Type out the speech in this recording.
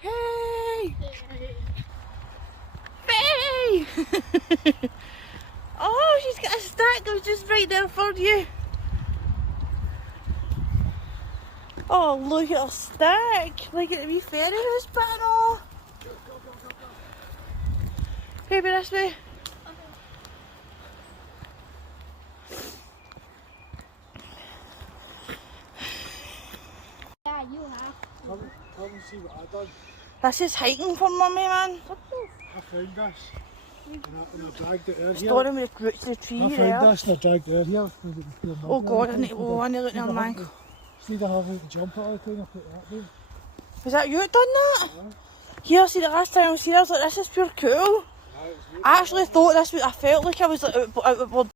Hey! Faye! Oh, she's got a stack that was just right there for you. Oh, look at her stack. Look at the wee fairy who's putting on. Baby, this way. Yeah, you have. Come and see what I done. This is hiking for mummy, man. I found this and I dragged it out here. Storing with the roots of the tree I there. found this and I dragged it out here. Oh God, I need to go on there looking at my ankle. See the have to jump it all the time, I put that there. Was that you that done that? Yeah. Here, see the last time I was here, I was like, this is pure cool. I actually thought this was, I felt like I was like out